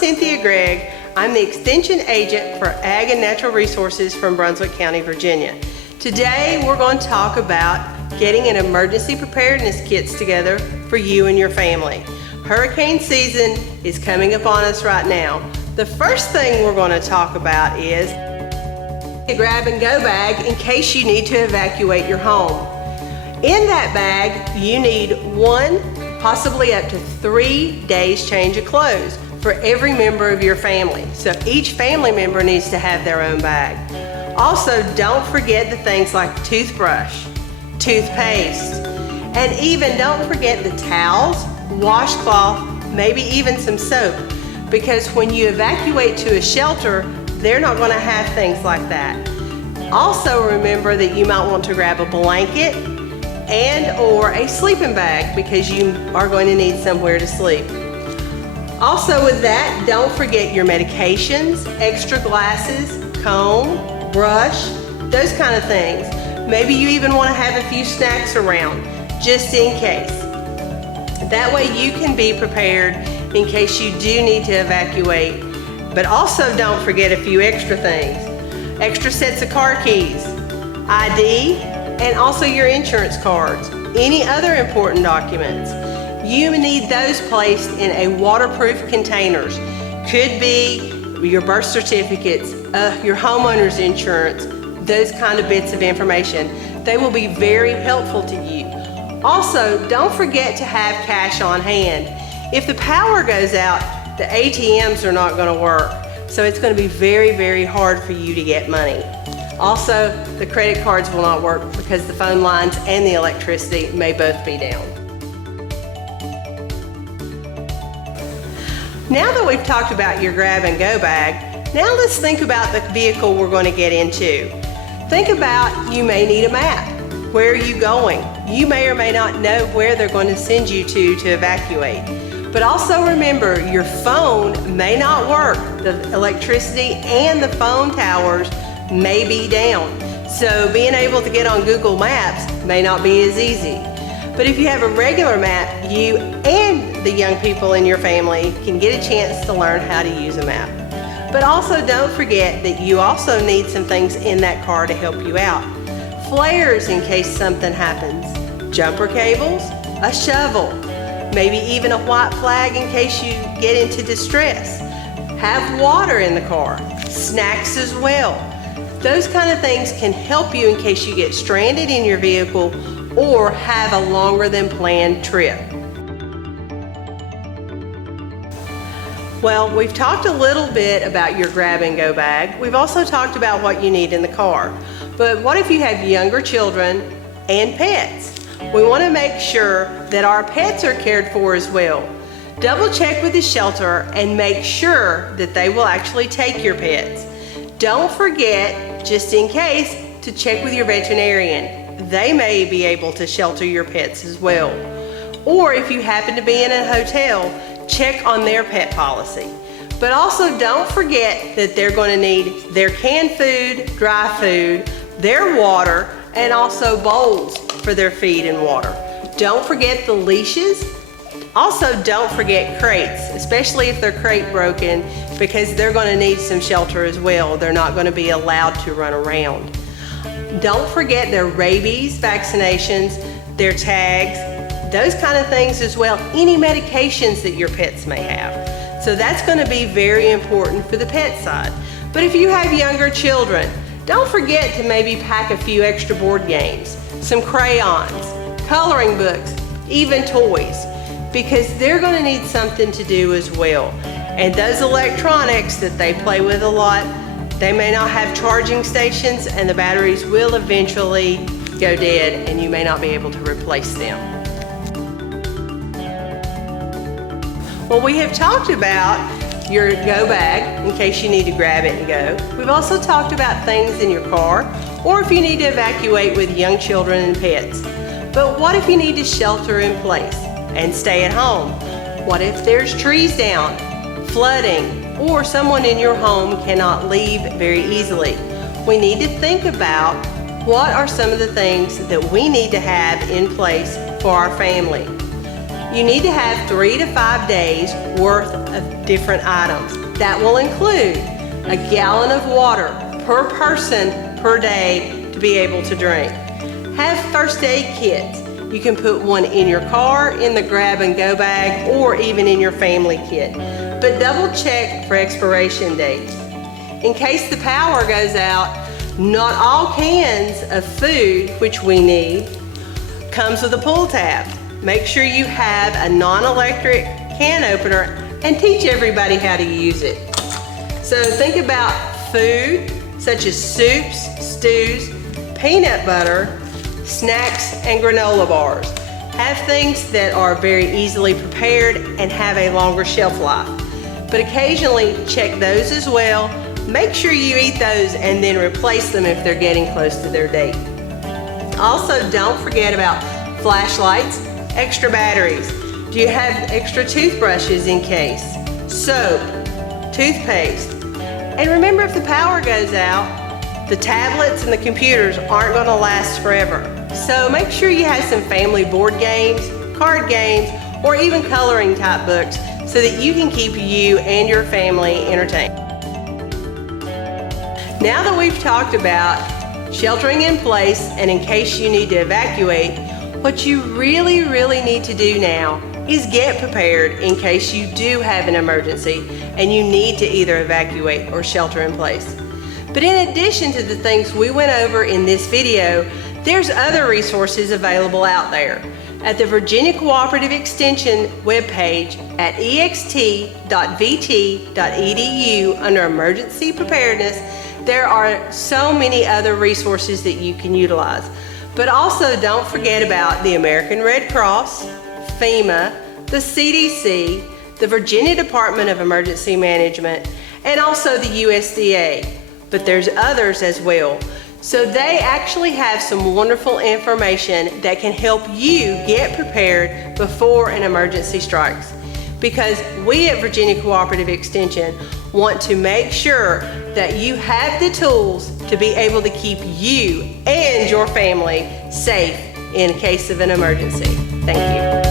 Cynthia Gregg. I'm the Extension Agent for Ag and Natural Resources from Brunswick County, Virginia. Today we're going to talk about getting an emergency preparedness kits together for you and your family. Hurricane season is coming upon us right now. The first thing we're going to talk about is a grab and go bag in case you need to evacuate your home. In that bag, you need 1, possibly up to 3 days change of clothes for every member of your family. So each family member needs to have their own bag. Also, don't forget the things like toothbrush, toothpaste, and even don't forget the towels, washcloth, maybe even some soap. Because when you evacuate to a shelter, they're not going to have things like that. Also remember that you might want to grab a blanket and or a sleeping bag because you are going to need somewhere to sleep. Also with that, don't forget your medications, extra glasses, comb, brush, those kind of things. Maybe you even want to have a few snacks around just in case. That way you can be prepared in case you do need to evacuate. But also don't forget a few extra things. Extra sets of car keys, ID, and also your insurance cards. Any other important documents. You need those placed in a waterproof containers. Could be your birth certificates, your homeowner's insurance, those kind of bits of information. They will be very helpful to you. Also, don't forget to have cash on hand. If the power goes out, the ATMs are not going to work. So it's going to be very, very hard for you to get money. Also, the credit cards will not work because the phone lines and the electricity may both be down. Now that we've talked about your grab and go bag, now let's think about the vehicle we're going to get into. Think about, you may need a map. Where are you going? You may or may not know where they're going to send you to evacuate. But also remember, your phone may not work. The electricity and the phone towers may be down. So being able to get on Google Maps may not be as easy. But if you have a regular map, you and the young people in your family can get a chance to learn how to use a map. But also don't forget that you also need some things in that car to help you out. Flares in case something happens, jumper cables, a shovel, maybe even a white flag in case you get into distress. Have water in the car, snacks as well. Those kind of things can help you in case you get stranded in your vehicle or have a longer than planned trip. Well, we've talked a little bit about your grab and go bag. We've also talked about what you need in the car. But what if you have younger children and pets? We want to make sure that our pets are cared for as well. Double check with the shelter and make sure that they will actually take your pets. Don't forget, just in case, to check with your veterinarian. They may be able to shelter your pets as well. Or if you happen to be in a hotel, check on their pet policy. But also don't forget that they're going to need their canned food, dry food, their water, and also bowls for their feed and water. Don't forget the leashes. Also, don't forget crates, especially if they're crate broken, because they're going to need some shelter as well. They're not going to be allowed to run around. Don't forget their rabies vaccinations, their tags, those kind of things as well. Any medications that your pets may have. So that's going to be very important for the pet side. But if you have younger children, don't forget to maybe pack a few extra board games, some crayons, coloring books, even toys, because they're going to need something to do as well. And those electronics that they play with a lot, they may not have charging stations and the batteries will eventually go dead and you may not be able to replace them. Well, we have talked about your go bag in case you need to grab it and go. We've also talked about things in your car or if you need to evacuate with young children and pets. But what if you need to shelter in place and stay at home? What if there's trees down, flooding, or someone in your home cannot leave very easily? We need to think about what are some of the things that we need to have in place for our family. You need to have 3 to 5 days worth of different items. That will include a gallon of water per person per day to be able to drink. Have first aid kits. You can put one in your car, in the grab and go bag, or even in your family kit. But double check for expiration dates. In case the power goes out, not all cans of food, which we need, comes with a pull tab. Make sure you have a non-electric can opener and teach everybody how to use it. So think about food such as soups, stews, peanut butter, snacks, and granola bars. Have things that are very easily prepared and have a longer shelf life. But occasionally check those as well. Make sure you eat those and then replace them if they're getting close to their date. Also, don't forget about flashlights, extra batteries. Do you have extra toothbrushes in case? Soap, toothpaste. And remember, if the power goes out, the tablets and the computers aren't going to last forever. So make sure you have some family board games, card games, or even coloring type books so that you can keep you and your family entertained. Now that we've talked about sheltering in place and in case you need to evacuate, what you really need to do now is get prepared in case you do have an emergency and you need to either evacuate or shelter in place. But in addition to the things we went over in this video, there's other resources available out there. At the Virginia Cooperative Extension webpage at ext.vt.edu under Emergency Preparedness, there are so many other resources that you can utilize. But also don't forget about the American Red Cross, FEMA, the CDC, the Virginia Department of Emergency Management, and also the USDA. But there's others as well. So they actually have some wonderful information that can help you get prepared before an emergency strikes. Because we at Virginia Cooperative Extension want to make sure that you have the tools to be able to keep you and your family safe in case of an emergency. Thank you.